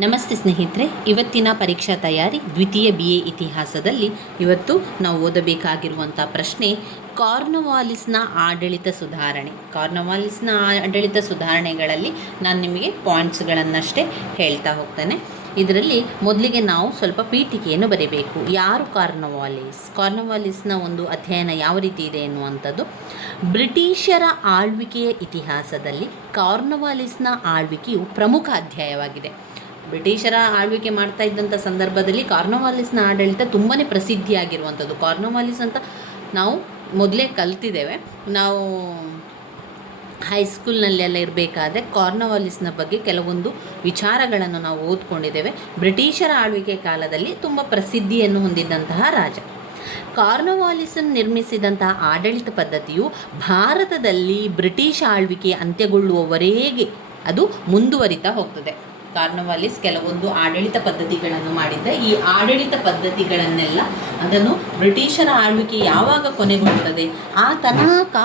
ನಮಸ್ತೆ ಸ್ನೇಹಿತರೆ, ಇವತ್ತಿನ ಪರೀಕ್ಷಾ ತಯಾರಿ ದ್ವಿತೀಯ BA ಇತಿಹಾಸದಲ್ಲಿ ಇವತ್ತು ನಾವು ಓದಬೇಕಾಗಿರುವಂಥ ಪ್ರಶ್ನೆ ಕಾರ್ನ್ವಾಲಿಸ್ನ ಆಡಳಿತ ಸುಧಾರಣೆ. ಕಾರ್ನ್ವಾಲಿಸ್ನ ಆಡಳಿತ ಸುಧಾರಣೆಗಳಲ್ಲಿ ನಾನು ನಿಮಗೆ ಪಾಯಿಂಟ್ಸ್ಗಳನ್ನಷ್ಟೇ ಹೇಳ್ತಾ ಹೋಗ್ತೇನೆ. ಇದರಲ್ಲಿ ಮೊದಲಿಗೆ ನಾವು ಸ್ವಲ್ಪ ಪೀಠಿಕೆಯನ್ನು ಬರೀಬೇಕು. ಯಾರು ಕಾರ್ನ್ವಾಲಿಸ್ನ ಒಂದು ಅಧ್ಯಯನ ಯಾವ ರೀತಿ ಇದೆ ಎನ್ನುವಂಥದ್ದು. ಬ್ರಿಟಿಷರ ಆಳ್ವಿಕೆಯ ಇತಿಹಾಸದಲ್ಲಿ ಕಾರ್ನ್ವಾಲಿಸ್ನ ಆಳ್ವಿಕೆಯು ಪ್ರಮುಖ ಅಧ್ಯಾಯವಾಗಿದೆ. ಬ್ರಿಟಿಷರ ಆಳ್ವಿಕೆ ಮಾಡ್ತಾ ಇದ್ದಂಥ ಸಂದರ್ಭದಲ್ಲಿ ಕಾರ್ನ್ವಾಲಿಸ್ನ ಆಡಳಿತ ತುಂಬಾ ಪ್ರಸಿದ್ಧಿಯಾಗಿರುವಂಥದ್ದು. ಕಾರ್ನ್ವಾಲಿಸ್ ಅಂತ ನಾವು ಮೊದಲೇ ಕಲ್ತಿದ್ದೇವೆ. ನಾವು ಹೈಸ್ಕೂಲ್ನಲ್ಲೆಲ್ಲ ಇರಬೇಕಾದ್ರೆ ಕಾರ್ನ್ವಾಲಿಸ್ನ ಬಗ್ಗೆ ಕೆಲವೊಂದು ವಿಚಾರಗಳನ್ನು ನಾವು ಓದ್ಕೊಂಡಿದ್ದೇವೆ. ಬ್ರಿಟಿಷರ ಆಳ್ವಿಕೆ ಕಾಲದಲ್ಲಿ ತುಂಬ ಪ್ರಸಿದ್ಧಿಯನ್ನು ಹೊಂದಿದ್ದಂತಹ ರಾಜ. ಕಾರ್ನ್ವಾಲಿಸನ್ನು ನಿರ್ಮಿಸಿದಂತಹ ಆಡಳಿತ ಪದ್ಧತಿಯು ಭಾರತದಲ್ಲಿ ಬ್ರಿಟಿಷ್ ಆಳ್ವಿಕೆ ಅಂತ್ಯಗೊಳ್ಳುವವರೆಗೆ ಅದು ಮುಂದುವರಿತಾ ಹೋಗ್ತದೆ. ಕಾರ್ನ್ವಾಲಿಸ್ ಕೆಲವೊಂದು ಆಡಳಿತ ಪದ್ಧತಿಗಳನ್ನು ಮಾಡಿದ್ದ. ಈ ಆಡಳಿತ ಪದ್ಧತಿಗಳನ್ನೆಲ್ಲ ಅದನ್ನು ಬ್ರಿಟಿಷರ ಆಳ್ವಿಕೆ ಯಾವಾಗ ಕೊನೆಗೊಳ್ಳುತ್ತದೆ ಆ ತನಕ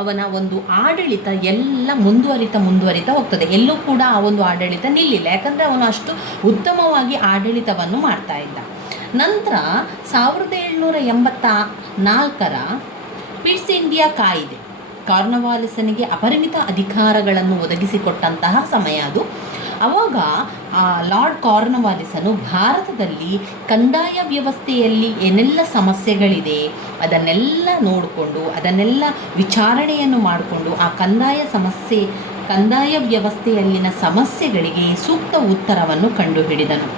ಅವನ ಒಂದು ಆಡಳಿತ ಎಲ್ಲ ಮುಂದುವರಿತಾ ಹೋಗ್ತದೆ. ಎಲ್ಲೂ ಕೂಡ ಆ ಒಂದು ಆಡಳಿತ ನಿಲ್ಲಿಲ್ಲ, ಯಾಕಂದರೆ ಅವನು ಅಷ್ಟು ಉತ್ತಮವಾಗಿ ಆಡಳಿತವನ್ನು ಮಾಡ್ತಾ ಇದ್ದ. ನಂತರ 1784ರ ಪಿಟ್ಸ್ ಇಂಡಿಯಾ ಕಾಯಿದೆ ಕಾರ್ನ್ವಾಲಿಸನಿಗೆ ಅಪರಿಮಿತ ಅಧಿಕಾರಗಳನ್ನು ಒದಗಿಸಿಕೊಟ್ಟಂತಹ ಸಮಯ ಅದು. ಆವಾಗ ಲಾರ್ಡ್ ಕಾರ್ನ್ವಾಲಿಸನು ಭಾರತದಲ್ಲಿ ಕಂದಾಯ ವ್ಯವಸ್ಥೆಯಲ್ಲಿ ಏನೆಲ್ಲ ಸಮಸ್ಯೆಗಳಿದೆ ಅದನ್ನೆಲ್ಲ ನೋಡಿಕೊಂಡು, ಅದನ್ನೆಲ್ಲ ವಿಚಾರಣೆಯನ್ನು ಮಾಡಿಕೊಂಡು ಆ ಕಂದಾಯ ವ್ಯವಸ್ಥೆಯಲ್ಲಿನ ಸಮಸ್ಯೆಗಳಿಗೆ ಸೂಕ್ತ ಉತ್ತರವನ್ನು ಕಂಡುಹಿಡಿದನು.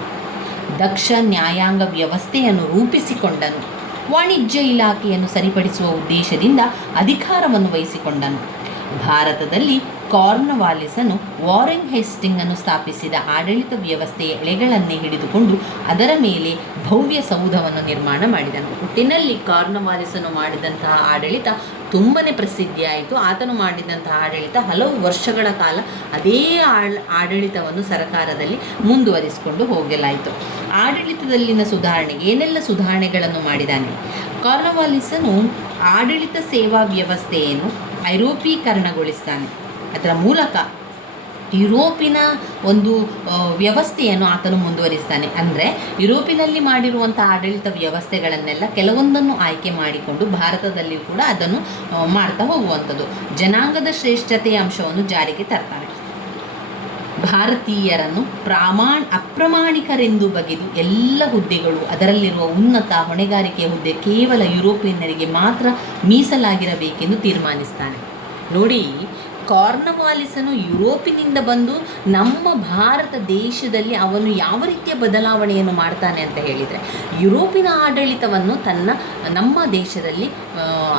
ದಕ್ಷ ನ್ಯಾಯಾಂಗ ವ್ಯವಸ್ಥೆಯನ್ನು ರೂಪಿಸಿಕೊಂಡನು. ವಾಣಿಜ್ಯ ಇಲಾಖೆಯನ್ನು ಸರಿಪಡಿಸುವ ಉದ್ದೇಶದಿಂದ ಅಧಿಕಾರವನ್ನು ವಹಿಸಿಕೊಂಡನು. ಭಾರತದಲ್ಲಿ ಕಾರ್ನ್ವಾಲಿಸನು ವಾರೆನ್ ಹೇಸ್ಟಿಂಗನ್ನು ಸ್ಥಾಪಿಸಿದ ಆಡಳಿತ ವ್ಯವಸ್ಥೆಯ ಎಳೆಗಳನ್ನೇ ಹಿಡಿದುಕೊಂಡು ಅದರ ಮೇಲೆ ಭವ್ಯ ಸೌಧವನ್ನು ನಿರ್ಮಾಣ ಮಾಡಿದನು. ಒಟ್ಟಿನಲ್ಲಿ ಕಾರ್ನ್ವಾಲಿಸನು ಮಾಡಿದಂತಹ ಆಡಳಿತ ತುಂಬಾ ಪ್ರಸಿದ್ಧಿಯಾಯಿತು. ಆತನು ಮಾಡಿದಂತಹ ಆಡಳಿತ ಹಲವು ವರ್ಷಗಳ ಕಾಲ ಅದೇ ಆಡಳಿತವನ್ನು ಸರಕಾರದಲ್ಲಿ ಮುಂದುವರಿಸಿಕೊಂಡು ಹೋಗಲಾಯಿತು. ಆಡಳಿತದಲ್ಲಿನ ಸುಧಾರಣೆಗೆ ಏನೆಲ್ಲ ಸುಧಾರಣೆಗಳನ್ನು ಮಾಡಿದ್ದಾನೆ? ಕಾರ್ನ್ವಾಲಿಸನು ಆಡಳಿತ ಸೇವಾ ವ್ಯವಸ್ಥೆಯನ್ನು ಐರೋಪೀಕರಣಗೊಳಿಸ್ತಾನೆ. ಅದರ ಮೂಲಕ ಯುರೋಪಿನ ಒಂದು ವ್ಯವಸ್ಥೆಯನ್ನು ಆತನು ಮುಂದುವರಿಸ್ತಾನೆ. ಅಂದರೆ ಯುರೋಪಿನಲ್ಲಿ ಮಾಡಿರುವಂಥ ಆಡಳಿತ ವ್ಯವಸ್ಥೆಗಳನ್ನೆಲ್ಲ ಕೆಲವೊಂದನ್ನು ಆಯ್ಕೆ ಮಾಡಿಕೊಂಡು ಭಾರತದಲ್ಲಿ ಕೂಡ ಅದನ್ನು ಮಾಡ್ತಾ ಹೋಗುವಂಥದ್ದು. ಜನಾಂಗದ ಶ್ರೇಷ್ಠತೆಯ ಅಂಶವನ್ನು ಜಾರಿಗೆ ತರ್ತಾನೆ. ಭಾರತೀಯರನ್ನು ಅಪ್ರಾಮಾಣಿಕರೆಂದು ಬಗೆದು ಎಲ್ಲ ಹುದ್ದೆಗಳು, ಅದರಲ್ಲಿರುವ ಉನ್ನತ ಹೊಣೆಗಾರಿಕೆಯ ಹುದ್ದೆ ಕೇವಲ ಯುರೋಪಿಯನ್ನರಿಗೆ ಮಾತ್ರ ಮೀಸಲಾಗಿರಬೇಕೆಂದು ತೀರ್ಮಾನಿಸ್ತಾನೆ. ನೋಡಿ, ಕಾರ್ನ್ವಾಲಿಸನು ಯುರೋಪಿನಿಂದ ಬಂದು ನಮ್ಮ ಭಾರತ ದೇಶದಲ್ಲಿ ಅವನು ಯಾವ ರೀತಿಯ ಬದಲಾವಣೆಯನ್ನು ಮಾಡ್ತಾನೆ ಅಂತ ಹೇಳಿದರೆ, ಯುರೋಪಿನ ಆಡಳಿತವನ್ನು ನಮ್ಮ ದೇಶದಲ್ಲಿ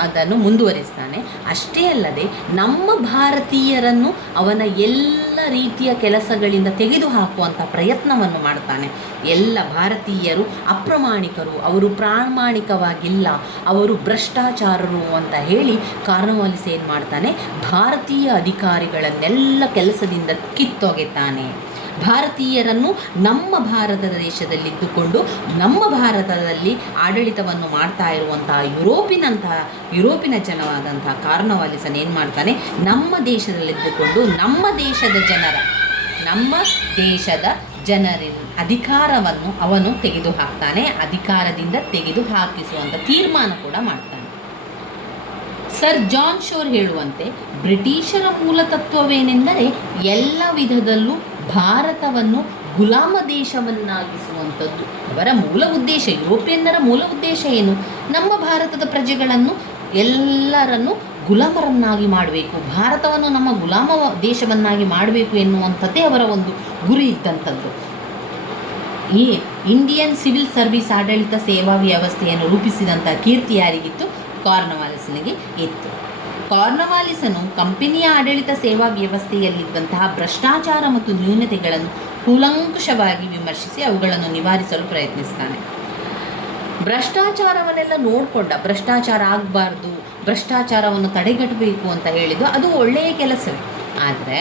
ಅದನ್ನು ಮುಂದುವರಿಸ್ತಾನೆ. ಅಷ್ಟೇ ಅಲ್ಲದೆ ನಮ್ಮ ಭಾರತೀಯರನ್ನು ಅವನ ಎಲ್ಲ ರೀತಿಯ ಕೆಲಸಗಳಿಂದ ತೆಗೆದುಹಾಕುವಂಥ ಪ್ರಯತ್ನವನ್ನು ಮಾಡ್ತಾನೆ. ಎಲ್ಲ ಭಾರತೀಯರು ಅಪ್ರಾಮಾಣಿಕರು, ಅವರು ಪ್ರಾಮಾಣಿಕವಾಗಿಲ್ಲ, ಅವರು ಭ್ರಷ್ಟಾಚಾರರು ಅಂತ ಹೇಳಿ ಕಾರ್ನ್ವಾಲಿಸ್ ಏನು ಮಾಡ್ತಾನೆ, ಭಾರತೀಯ ಅಧಿಕಾರಿಗಳನ್ನೆಲ್ಲ ಕೆಲಸದಿಂದ ಕಿತ್ತೊಗೆತಾನೆ. ಭಾರತೀಯರನ್ನು ನಮ್ಮ ಭಾರತದ ದೇಶದಲ್ಲಿದ್ದುಕೊಂಡು ನಮ್ಮ ಭಾರತದಲ್ಲಿ ಆಡಳಿತವನ್ನು ಮಾಡ್ತಾ ಇರುವಂತಹ ಯುರೋಪಿನ ಜನವಾದಂತಹ ಕಾರ್ನ್ವಾಲಿಸನ್ ಏನು ಮಾಡ್ತಾನೆ, ನಮ್ಮ ದೇಶದಲ್ಲಿದ್ದುಕೊಂಡು ನಮ್ಮ ದೇಶದ ಜನರ ಅಧಿಕಾರವನ್ನು ಅವನು ತೆಗೆದುಹಾಕ್ತಾನೆ. ಅಧಿಕಾರದಿಂದ ತೆಗೆದು ಹಾಕಿಸುವಂಥ ತೀರ್ಮಾನ ಕೂಡ ಮಾಡ್ತಾನೆ. ಸರ್ ಜಾನ್ ಶೋರ್ ಹೇಳುವಂತೆ ಬ್ರಿಟಿಷರ ಮೂಲ ತತ್ವವೇನೆಂದರೆ ಎಲ್ಲ ವಿಧದಲ್ಲೂ ಭಾರತವನ್ನು ಗುಲಾಮ ದೇಶವನ್ನಾಗಿಸುವಂಥದ್ದು. ಅವರ ಮೂಲ ಉದ್ದೇಶ, ಯುರೋಪಿಯನ್ನರ ಮೂಲ ಉದ್ದೇಶ ಏನು? ನಮ್ಮ ಭಾರತದ ಪ್ರಜೆಗಳನ್ನು ಎಲ್ಲರನ್ನು ಗುಲಾಮರನ್ನಾಗಿ ಮಾಡಬೇಕು, ಭಾರತವನ್ನು ನಮ್ಮ ಗುಲಾಮ ದೇಶವನ್ನಾಗಿ ಮಾಡಬೇಕು ಎನ್ನುವಂಥದ್ದೇ ಅವರ ಒಂದು ಗುರಿ ಇದ್ದಂಥದ್ದು. ಈ ಇಂಡಿಯನ್ ಸಿವಿಲ್ ಸರ್ವಿಸ್ ಆಡಳಿತ ಸೇವಾ ವ್ಯವಸ್ಥೆಯನ್ನು ರೂಪಿಸಿದಂಥ ಕೀರ್ತಿ ಯಾರಿಗಿತ್ತು? ಕಾರ್ನ್ವಾಲಿಸನಿಗೆ ಇತ್ತು. ಕಾರ್ನ್ವಾಲಿಸನು ಕಂಪನಿಯ ಆಡಳಿತ ಸೇವಾ ವ್ಯವಸ್ಥೆಯಲ್ಲಿದ್ದಂತಹ ಭ್ರಷ್ಟಾಚಾರ ಮತ್ತು ನ್ಯೂನತೆಗಳನ್ನು ಕೂಲಂಕುಷವಾಗಿ ವಿಮರ್ಶಿಸಿ ಅವುಗಳನ್ನು ನಿವಾರಿಸಲು ಪ್ರಯತ್ನಿಸ್ತಾನೆ. ಭ್ರಷ್ಟಾಚಾರವನ್ನೆಲ್ಲ ನೋಡಿಕೊಂಡ, ಭ್ರಷ್ಟಾಚಾರ ಆಗಬಾರ್ದು, ಭ್ರಷ್ಟಾಚಾರವನ್ನು ತಡೆಗಟ್ಟಬೇಕು ಅಂತ ಹೇಳಿದ್ದು ಅದು ಒಳ್ಳೆಯ ಕೆಲಸವೇ. ಆದರೆ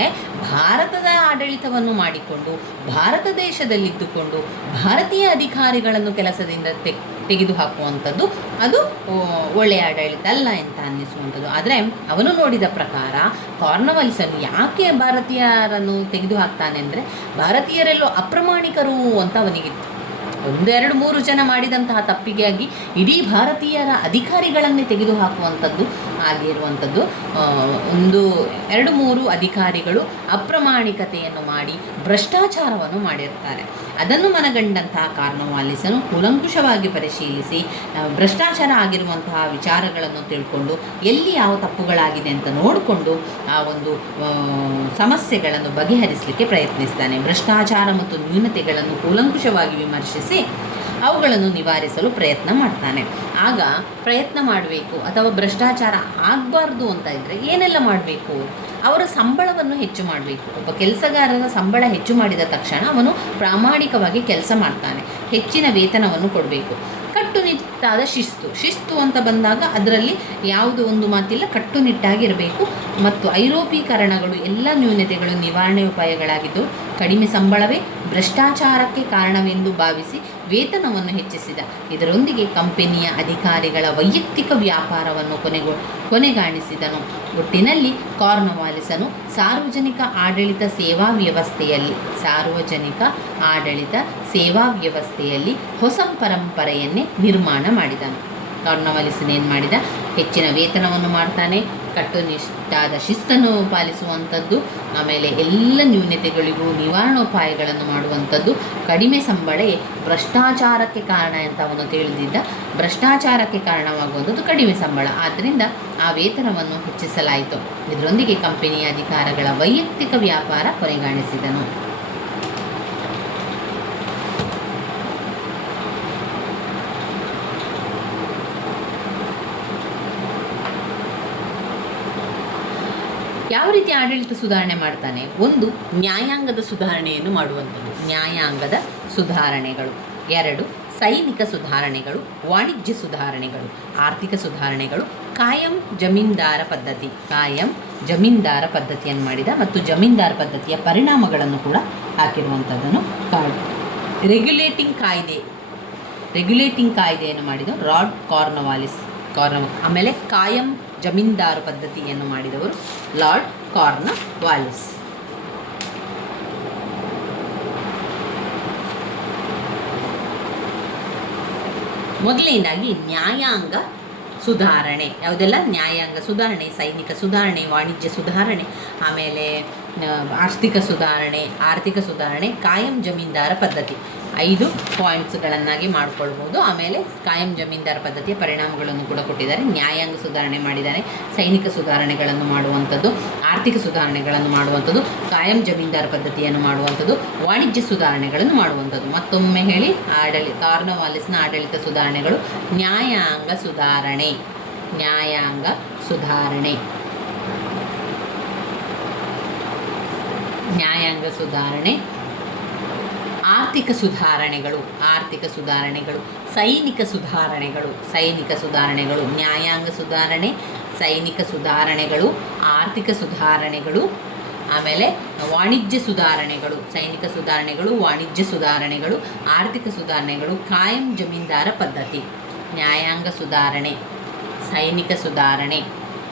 ಭಾರತದ ಆಡಳಿತವನ್ನು ಮಾಡಿಕೊಂಡು ಭಾರತ ದೇಶದಲ್ಲಿದ್ದುಕೊಂಡು ಭಾರತೀಯ ಅಧಿಕಾರಿಗಳನ್ನು ಕೆಲಸದಿಂದ ತೆಗೆದುಹಾಕುವಂಥದ್ದು ಅದು ಒಳ್ಳೆಯ ಆಡಳಿತ ಅಲ್ಲ ಅಂತ ಅನ್ನಿಸುವಂಥದ್ದು. ಆದರೆ ಅವನು ನೋಡಿದ ಪ್ರಕಾರ ಕಾರ್ನವಾಲಿಸನು ಯಾಕೆ ಭಾರತೀಯರನ್ನು ತೆಗೆದುಹಾಕ್ತಾನೆ ಅಂದರೆ, ಭಾರತೀಯರೆಲ್ಲೋ ಅಪ್ರಾಮಾಣಿಕರು ಅಂತ ಅವನಿಗಿತ್ತು. 1-2-3 ಜನ ಮಾಡಿದಂತಹ ತಪ್ಪಿಗೆಯಾಗಿ ಇಡೀ ಭಾರತೀಯರ ಅಧಿಕಾರಿಗಳನ್ನೇ ತೆಗೆದುಹಾಕುವಂಥದ್ದು ಆಗಿರುವಂಥದ್ದು. 1-2-3 ಅಧಿಕಾರಿಗಳು ಅಪ್ರಾಮಾಣಿಕತೆಯನ್ನು ಮಾಡಿ ಭ್ರಷ್ಟಾಚಾರವನ್ನು ಮಾಡಿರ್ತಾರೆ. ಅದನ್ನು ಮನಗಂಡಂತಹ ಕಾರ್ನವಾಲಿಸನು ಕೂಲಂಕುಷವಾಗಿ ಪರಿಶೀಲಿಸಿ ಭ್ರಷ್ಟಾಚಾರ ಆಗಿರುವಂತಹ ವಿಚಾರಗಳನ್ನು ತಿಳ್ಕೊಂಡು ಎಲ್ಲಿ ಯಾವ ತಪ್ಪುಗಳಾಗಿದೆ ಅಂತ ನೋಡಿಕೊಂಡು ಆ ಒಂದು ಸಮಸ್ಯೆಗಳನ್ನು ಬಗೆಹರಿಸಲಿಕ್ಕೆ ಪ್ರಯತ್ನಿಸ್ತಾನೆ. ಭ್ರಷ್ಟಾಚಾರ ಮತ್ತು ನ್ಯೂನತೆಗಳನ್ನು ಕೂಲಂಕುಷವಾಗಿ ವಿಮರ್ಶಿಸಿ ಅವುಗಳನ್ನು ನಿವಾರಿಸಲು ಪ್ರಯತ್ನ ಮಾಡ್ತಾನೆ. ಆಗ ಪ್ರಯತ್ನ ಮಾಡಬೇಕು ಅಥವಾ ಭ್ರಷ್ಟಾಚಾರ ಆಗಬಾರ್ದು ಅಂತ ಇದ್ದರೆ ಏನೆಲ್ಲ ಮಾಡಬೇಕು? ಅವರ ಸಂಬಳವನ್ನು ಹೆಚ್ಚು ಮಾಡಬೇಕು. ಒಬ್ಬ ಕೆಲಸಗಾರರ ಸಂಬಳ ಹೆಚ್ಚು ಮಾಡಿದ ತಕ್ಷಣ ಅವನು ಪ್ರಾಮಾಣಿಕವಾಗಿ ಕೆಲಸ ಮಾಡ್ತಾನೆ. ಹೆಚ್ಚಿನ ವೇತನವನ್ನು ಕೊಡಬೇಕು. ಕಟ್ಟುನಿಟ್ಟಾದ ಶಿಸ್ತು ಅಂತ ಬಂದಾಗ ಅದರಲ್ಲಿ ಯಾವುದೋ ಒಂದು ಮಾತಿಲ್ಲ, ಕಟ್ಟುನಿಟ್ಟಾಗಿರಬೇಕು. ಮತ್ತು ಐರೋಪೀಕರಣಗಳು ಎಲ್ಲ ನ್ಯೂನತೆಗಳು ನಿವಾರಣೆ ಉಪಾಯಗಳಾಗಿದ್ದು, ಕಡಿಮೆ ಸಂಬಳವೇ ಭ್ರಷ್ಟಾಚಾರಕ್ಕೆ ಕಾರಣವೆಂದು ಭಾವಿಸಿ ವೇತನವನ್ನು ಹೆಚ್ಚಿಸಿದ. ಇದರೊಂದಿಗೆ ಕಂಪನಿಯ ಅಧಿಕಾರಿಗಳ ವೈಯಕ್ತಿಕ ವ್ಯಾಪಾರವನ್ನು ಕೊನೆಗಾಣಿಸಿದನು. ಒಟ್ಟಿನಲ್ಲಿ ಕಾರ್ನವಾಲಿಸನು ಸಾರ್ವಜನಿಕ ಆಡಳಿತ ಸೇವಾ ವ್ಯವಸ್ಥೆಯಲ್ಲಿ ಹೊಸ ಪರಂಪರೆಯನ್ನೇ ನಿರ್ಮಾಣ ಮಾಡಿದನು. ಕಾರ್ನವಾಲಿಸನೇನು ಮಾಡಿದ? ಹೆಚ್ಚಿನ ವೇತನವನ್ನು ಮಾಡ್ತಾನೆ, ಕಟ್ಟುನಿಟ್ಟಾದ ಶಿಸ್ತನ್ನು ಪಾಲಿಸುವಂಥದ್ದು, ಆಮೇಲೆ ಎಲ್ಲ ನ್ಯೂನತೆಗಳಿಗೂ ನಿವಾರಣೋಪಾಯಗಳನ್ನು ಮಾಡುವಂಥದ್ದು. ಕಡಿಮೆ ಸಂಬಳವೇ ಭ್ರಷ್ಟಾಚಾರಕ್ಕೆ ಕಾರಣ ಅಂತ ಅವನು ತಿಳಿದಿದ್ದ. ಭ್ರಷ್ಟಾಚಾರಕ್ಕೆ ಕಾರಣವಾಗುವಂಥದ್ದು ಕಡಿಮೆ ಸಂಬಳ. ಆದ್ದರಿಂದ ಆ ವೇತನವನ್ನು ಹೆಚ್ಚಿಸಲಾಯಿತು. ಇದರೊಂದಿಗೆ ಕಂಪನಿಯ ಅಧಿಕಾರಿಗಳ ವೈಯಕ್ತಿಕ ವ್ಯಾಪಾರ ಕೊನೆಗಾಣಿಸಿದನು. ಯಾವ ರೀತಿ ಆಡಳಿತ ಸುಧಾರಣೆ ಮಾಡ್ತಾನೆ? 1, ನ್ಯಾಯಾಂಗದ ಸುಧಾರಣೆಯನ್ನು ಮಾಡುವಂಥದ್ದು, ನ್ಯಾಯಾಂಗದ ಸುಧಾರಣೆಗಳು. 2, ಸೈನಿಕ ಸುಧಾರಣೆಗಳು, ವಾಣಿಜ್ಯ ಸುಧಾರಣೆಗಳು, ಆರ್ಥಿಕ ಸುಧಾರಣೆಗಳು, ಕಾಯಂ ಜಮೀನ್ದಾರ ಪದ್ಧತಿಯನ್ನು ಮಾಡಿದ ಮತ್ತು ಜಮೀನ್ದಾರ ಪದ್ಧತಿಯ ಪರಿಣಾಮಗಳನ್ನು ಕೂಡ ಹಾಕಿರುವಂಥದ್ದನ್ನು ರೆಗ್ಯುಲೇಟಿಂಗ್ ಕಾಯ್ದೆಯನ್ನು ಮಾಡಿದ ರಾಡ್ ಕಾರ್ನವಾಲಿಸ್. ಆಮೇಲೆ ಕಾಯಂ ಜಮೀನ್ದಾರು ಪದ್ಧತಿಯನ್ನು ಮಾಡಿದವರು ಲಾರ್ಡ್ ಕಾರ್ನವಾಲಿಸ್. ಮೊದಲನೇದಾಗಿ ನ್ಯಾಯಾಂಗ ಸುಧಾರಣೆ. ಯಾವುದೆಲ್ಲ? ನ್ಯಾಯಾಂಗ ಸುಧಾರಣೆ, ಸೈನಿಕ ಸುಧಾರಣೆ, ವಾಣಿಜ್ಯ ಸುಧಾರಣೆ, ಆಮೇಲೆ ಆರ್ಥಿಕ ಸುಧಾರಣೆ, ಕಾಯಂ ಜಮೀನ್ದಾರ ಪದ್ಧತಿ. 5 ಪಾಯಿಂಟ್ಸ್ಗಳನ್ನಾಗಿ ಮಾಡ್ಕೊಳ್ಬೋದು. ಆಮೇಲೆ ಕಾಯಂ ಜಮೀನ್ದಾರ ಪದ್ಧತಿಯ ಪರಿಣಾಮಗಳನ್ನು ಕೂಡ ಕೊಟ್ಟಿದ್ದಾರೆ. ನ್ಯಾಯಾಂಗ ಸುಧಾರಣೆ ಮಾಡಿದ್ದಾರೆ, ಸೈನಿಕ ಸುಧಾರಣೆಗಳನ್ನು ಮಾಡುವಂಥದ್ದು, ಆರ್ಥಿಕ ಸುಧಾರಣೆಗಳನ್ನು ಮಾಡುವಂಥದ್ದು, ಕಾಯಂ ಜಮೀನ್ದಾರ ಪದ್ಧತಿಯನ್ನು ಮಾಡುವಂಥದ್ದು, ವಾಣಿಜ್ಯ ಸುಧಾರಣೆಗಳನ್ನು ಮಾಡುವಂಥದ್ದು. ಮತ್ತೊಮ್ಮೆ ಹೇಳಿ, ಕಾರ್ನವಾಲಿಸ್ನ ಆಡಳಿತ ಸುಧಾರಣೆಗಳು: ನ್ಯಾಯಾಂಗ ಸುಧಾರಣೆ, ಆರ್ಥಿಕ ಸುಧಾರಣೆಗಳು, ಸೈನಿಕ ಸುಧಾರಣೆಗಳು, ನ್ಯಾಯಾಂಗ ಸುಧಾರಣೆ, ಸೈನಿಕ ಸುಧಾರಣೆಗಳು, ಆರ್ಥಿಕ ಸುಧಾರಣೆಗಳು, ಆಮೇಲೆ ವಾಣಿಜ್ಯ ಸುಧಾರಣೆಗಳು, ಸೈನಿಕ ಸುಧಾರಣೆಗಳು, ವಾಣಿಜ್ಯ ಸುಧಾರಣೆಗಳು, ಆರ್ಥಿಕ ಸುಧಾರಣೆಗಳು, ಕಾಯಂ ಜಮೀನ್ದಾರ ಪದ್ಧತಿ, ನ್ಯಾಯಾಂಗ ಸುಧಾರಣೆ, ಸೈನಿಕ ಸುಧಾರಣೆ,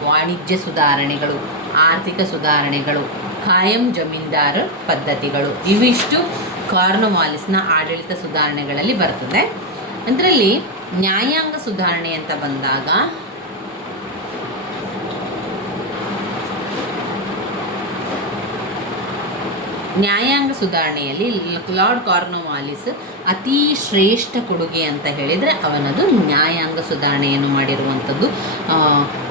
ವಾಣಿಜ್ಯ ಸುಧಾರಣೆಗಳು, ಆರ್ಥಿಕ ಸುಧಾರಣೆಗಳು, ಕಾಯಂ ಜಮೀನ್ದಾರ ಪದ್ಧತಿಗಳು. ಇವಿಷ್ಟು ಕಾರ್ನವಾಲಿಸ್ನ ಆಡಳಿತ ಸುಧಾರಣೆಗಳಲ್ಲಿ ಬರ್ತದೆ. ಅದರಲ್ಲಿ ನ್ಯಾಯಾಂಗ ಸುಧಾರಣೆ ಅಂತ ಬಂದಾಗ ನ್ಯಾಯಾಂಗ ಸುಧಾರಣೆಯಲ್ಲಿ ಲಾರ್ಡ್ ಕಾರ್ನವಾಲಿಸ್ ಅತಿ ಶ್ರೇಷ್ಠ ಕೊಡುಗೆ ಅಂತ ಹೇಳಿದರೆ ಅವನದು ನ್ಯಾಯಾಂಗ ಸುಧಾರಣೆಯನ್ನು ಮಾಡಿರುವಂಥದ್ದು.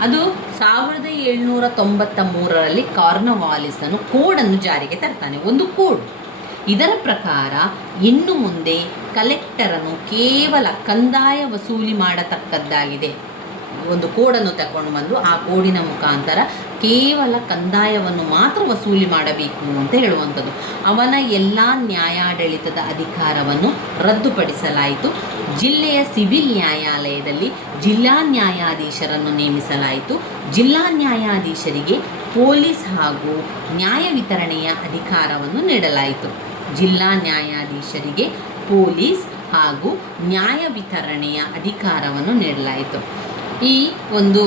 ಅದು 1793ರಲ್ಲಿ ಕಾರ್ನವಾಲಿಸನು ಕೋಡನ್ನು ಜಾರಿಗೆ ತರ್ತಾನೆ. ಒಂದು ಕೋಡ್. ಇದರ ಪ್ರಕಾರ ಇನ್ನು ಮುಂದೆ ಕಲೆಕ್ಟರನ್ನು ಕೇವಲ ಕಂದಾಯ ವಸೂಲಿ ಮಾಡತಕ್ಕದ್ದಾಗಿದೆ. ಒಂದು ಕೋಡನ್ನು ತಗೊಂಡು ಬಂದು ಆ ಕೋಡಿನ ಮುಖಾಂತರ ಕೇವಲ ಕಂದಾಯವನ್ನು ಮಾತ್ರ ವಸೂಲಿ ಮಾಡಬೇಕು ಅಂತ ಹೇಳುವಂಥದ್ದು. ಅವನ ಎಲ್ಲ ನ್ಯಾಯಾಡಳಿತದ ಅಧಿಕಾರವನ್ನು ರದ್ದುಪಡಿಸಲಾಯಿತು. ಜಿಲ್ಲೆಯ ಸಿವಿಲ್ ನ್ಯಾಯಾಲಯದಲ್ಲಿ ಜಿಲ್ಲಾ ನ್ಯಾಯಾಧೀಶರನ್ನು ನೇಮಿಸಲಾಯಿತು. ಜಿಲ್ಲಾ ನ್ಯಾಯಾಧೀಶರಿಗೆ ಪೊಲೀಸ್ ಹಾಗೂ ನ್ಯಾಯ ವಿತರಣೆಯ ಅಧಿಕಾರವನ್ನು ನೀಡಲಾಯಿತು. ಜಿಲ್ಲಾ ನ್ಯಾಯಾಧೀಶರಿಗೆ ಪೊಲೀಸ್ ಹಾಗೂ ನ್ಯಾಯ ವಿತರಣೆಯ ಅಧಿಕಾರವನ್ನು ನೀಡಲಾಯಿತು. ಈ ಒಂದು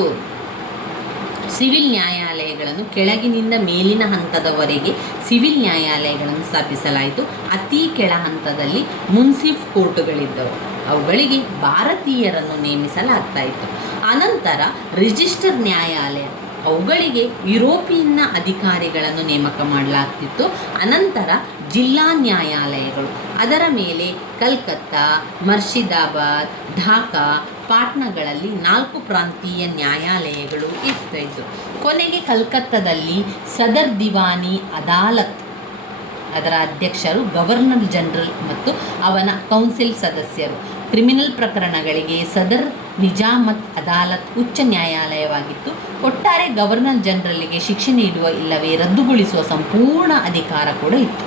ಸಿವಿಲ್ ನ್ಯಾಯಾಲಯಗಳನ್ನು ಕೆಳಗಿನಿಂದ ಮೇಲಿನ ಹಂತದವರೆಗೆ ಸಿವಿಲ್ ನ್ಯಾಯಾಲಯಗಳನ್ನು ಸ್ಥಾಪಿಸಲಾಯಿತು. ಅತಿ ಕೆಳ ಹಂತದಲ್ಲಿ ಮುನ್ಸಿಫ್ ಕೋರ್ಟುಗಳಿದ್ದವು, ಅವುಗಳಿಗೆ ಭಾರತೀಯರನ್ನು ನೇಮಿಸಲಾಗ್ತಾ ಇತ್ತು. ಅನಂತರ ರಿಜಿಸ್ಟರ್ ನ್ಯಾಯಾಲಯ, ಅವುಗಳಿಗೆ ಯುರೋಪಿಯನ್ನ ಅಧಿಕಾರಿಗಳನ್ನು ನೇಮಕ ಮಾಡಲಾಗ್ತಿತ್ತು. ಅನಂತರ ಜಿಲ್ಲಾ ನ್ಯಾಯಾಲಯಗಳು, ಅದರ ಮೇಲೆ ಕಲ್ಕತ್ತಾ, ಮುರ್ಷಿದಾಬಾದ್, ಢಾಕಾ, ಪಾಟ್ನಾಗಳಲ್ಲಿ 4 ಪ್ರಾಂತೀಯ ನ್ಯಾಯಾಲಯಗಳು ಇರ್ತಾಯಿತ್ತು. ಕೊನೆಗೆ ಕಲ್ಕತ್ತಾದಲ್ಲಿ ಸದರ್ ದಿವಾನಿ ಅದಾಲತ್, ಅದರ ಅಧ್ಯಕ್ಷರು ಗವರ್ನರ್ ಜನರಲ್ ಮತ್ತು ಅವನ ಕೌನ್ಸಿಲ್ ಸದಸ್ಯರು. ಕ್ರಿಮಿನಲ್ ಪ್ರಕರಣಗಳಿಗೆ ಸದರ್ ನಿಜಾಮತ್ ಅದಾಲತ್ ಉಚ್ಚ ನ್ಯಾಯಾಲಯವಾಗಿತ್ತು. ಒಟ್ಟಾರೆ ಗವರ್ನರ್ ಜನರಲ್ಗೆ ಶಿಕ್ಷೆ ನೀಡುವ ಇಲ್ಲವೇ ರದ್ದುಗೊಳಿಸುವ ಸಂಪೂರ್ಣ ಅಧಿಕಾರ ಕೂಡ ಇತ್ತು.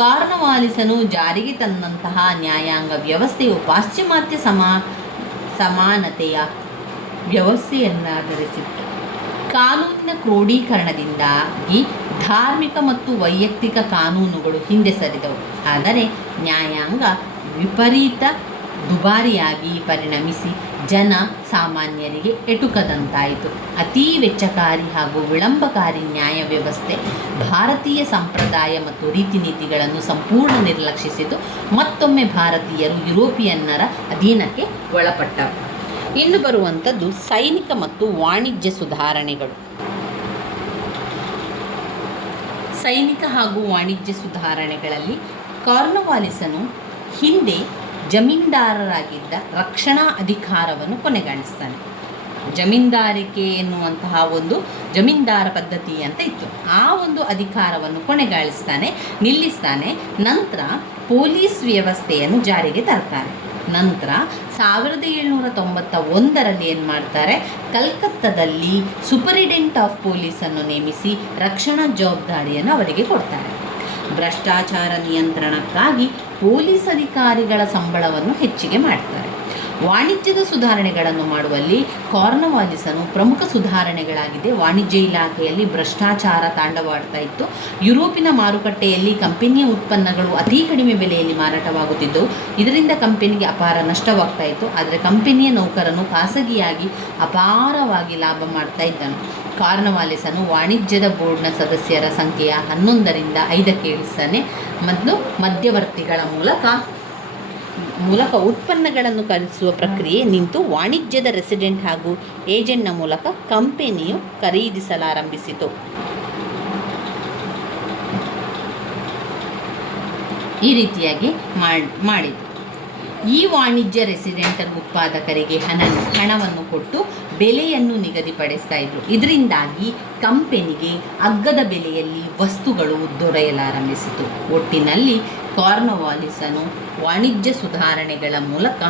ಕಾರ್ನವಾಲಿಸನು ಜಾರಿಗೆ ತಂದಂತಹ ನ್ಯಾಯಾಂಗ ವ್ಯವಸ್ಥೆಯು ಪಾಶ್ಚಿಮಾತ್ಯ ಸಮಾನತೆಯ ವ್ಯವಸ್ಥೆಯನ್ನಾಧರಿಸಿತ್ತು. ಕಾನೂನಿನ ಕ್ರೋಢೀಕರಣದಿಂದಾಗಿ ಧಾರ್ಮಿಕ ಮತ್ತು ವೈಯಕ್ತಿಕ ಕಾನೂನುಗಳು ಹಿಂದೆ ಸರಿದವು. ಆದರೆ ನ್ಯಾಯಾಂಗ ವಿಪರೀತ ದುಬಾರಿಯಾಗಿ ಪರಿಣಮಿಸಿ ಜನ ಸಾಮಾನ್ಯರಿಗೆ ಎಟುಕದಂತಾಯಿತು. ಅತೀ ವೆಚ್ಚಕಾರಿ ಹಾಗೂ ವಿಳಂಬಕಾರಿ ನ್ಯಾಯ ವ್ಯವಸ್ಥೆ ಭಾರತೀಯ ಸಂಪ್ರದಾಯ ಮತ್ತು ರೀತಿ ನೀತಿಗಳನ್ನು ಸಂಪೂರ್ಣ ನಿರ್ಲಕ್ಷಿಸಿತು. ಮತ್ತೊಮ್ಮೆ ಭಾರತೀಯರು ಯುರೋಪಿಯನ್ನರ ಅಧೀನಕ್ಕೆ ಒಳಪಟ್ಟರು. ಇನ್ನು ಬರುವಂಥದ್ದು ಸೈನಿಕ ಮತ್ತು ವಾಣಿಜ್ಯ ಸುಧಾರಣೆಗಳು. ಸೈನಿಕ ಹಾಗೂ ವಾಣಿಜ್ಯ ಸುಧಾರಣೆಗಳಲ್ಲಿ ಕಾರ್ನವಾಲಿಸನು ಹಿಂದೆ ಜಮೀನ್ದಾರರಾಗಿದ್ದ ರಕ್ಷಣಾ ಅಧಿಕಾರವನ್ನು ಕೊನೆಗಾಣಿಸ್ತಾನೆ. ಜಮೀನ್ದಾರಿಕೆ ಎನ್ನುವಂತಹ ಒಂದು ಜಮೀನ್ದಾರ ಪದ್ಧತಿ ಅಂತ ಇತ್ತು, ಆ ಒಂದು ಅಧಿಕಾರವನ್ನು ಕೊನೆಗಾಣಿಸ್ತಾನೆ, ನಿಲ್ಲಿಸ್ತಾನೆ. ನಂತರ ಪೊಲೀಸ್ ವ್ಯವಸ್ಥೆಯನ್ನು ಜಾರಿಗೆ ತರ್ತಾನೆ. ನಂತರ 1791ರಲ್ಲಿ ಏನು ಮಾಡ್ತಾರೆ, ಕಲ್ಕತ್ತಾದಲ್ಲಿ ಸೂಪರಿಂಟೆಂಡೆಂಟ್ ಆಫ್ ಪೊಲೀಸನ್ನು ನೇಮಿಸಿ ರಕ್ಷಣಾ ಜವಾಬ್ದಾರಿಯನ್ನು ಅವರಿಗೆ ಕೊಡ್ತಾರೆ. ಭ್ರಷ್ಟಾಚಾರ ನಿಯಂತ್ರಣಕ್ಕಾಗಿ ಪೊಲೀಸ್ ಅಧಿಕಾರಿಗಳ ಸಂಬಳವನ್ನು ಹೆಚ್ಚಿಗೆ ಮಾಡ್ತಾರೆ. ವಾಣಿಜ್ಯದ ಸುಧಾರಣೆಗಳನ್ನು ಮಾಡುವಲ್ಲಿ ಕಾರ್ನವಾಲಿಸನು ಪ್ರಮುಖ ಸುಧಾರಣೆಗಳಾಗಿದೆ. ವಾಣಿಜ್ಯ ಇಲಾಖೆಯಲ್ಲಿ ಭ್ರಷ್ಟಾಚಾರ ತಾಂಡವಾಡ್ತಾ ಇತ್ತು. ಯುರೋಪಿನ ಮಾರುಕಟ್ಟೆಯಲ್ಲಿ ಕಂಪನಿಯ ಉತ್ಪನ್ನಗಳು ಅತಿ ಕಡಿಮೆ ಬೆಲೆಯಲ್ಲಿ ಮಾರಾಟವಾಗುತ್ತಿದ್ದವು. ಇದರಿಂದ ಕಂಪನಿಗೆ ಅಪಾರ ನಷ್ಟವಾಗ್ತಾ ಇತ್ತು. ಆದರೆ ಕಂಪನಿಯ ನೌಕರನು ಖಾಸಗಿಯಾಗಿ ಅಪಾರವಾಗಿ ಲಾಭ ಮಾಡ್ತಾ ಇದ್ದನು. ಕಾರ್ನವಾಲಿಸನು ವಾಣಿಜ್ಯದ ಬೋರ್ಡ್ನ ಸದಸ್ಯರ ಸಂಖ್ಯೆಯ 11ರಿಂದ 5ಕ್ಕೆ ಇಳಿಸ್ತಾನೆ ಮತ್ತು ಮಧ್ಯವರ್ತಿಗಳ ಮೂಲಕ ಉತ್ಪನ್ನಗಳನ್ನು ಖರೀದಿಸುವ ಪ್ರಕ್ರಿಯೆ ನಿಂತು ವಾಣಿಜ್ಯದ ರೆಸಿಡೆಂಟ್ ಹಾಗೂ ಏಜೆಂಟ್ನ ಮೂಲಕ ಕಂಪನಿಯು ಖರೀದಿಸಲಾರಂಭಿಸಿತು. ಈ ರೀತಿಯಾಗಿ ಮಾಡಿತು. ಈ ವಾಣಿಜ್ಯ ರೆಸಿಡೆಂಟ್ ಉತ್ಪಾದಕರಿಗೆ ಹಣವನ್ನು ಕೊಟ್ಟು ಬೆಲೆಯನ್ನು ನಿಗದಿಪಡಿಸ್ತಾ ಇದ್ರು. ಇದರಿಂದಾಗಿ ಕಂಪನಿಗೆ ಅಗ್ಗದ ಬೆಲೆಯಲ್ಲಿ ವಸ್ತುಗಳು ದೊರೆಯಲಾರಂಭಿಸಿತು. ಒಟ್ಟಿನಲ್ಲಿ ಕಾರ್ನವಾಲಿಸನು ವಾಣಿಜ್ಯ ಸುಧಾರಣೆಗಳ ಮೂಲಕ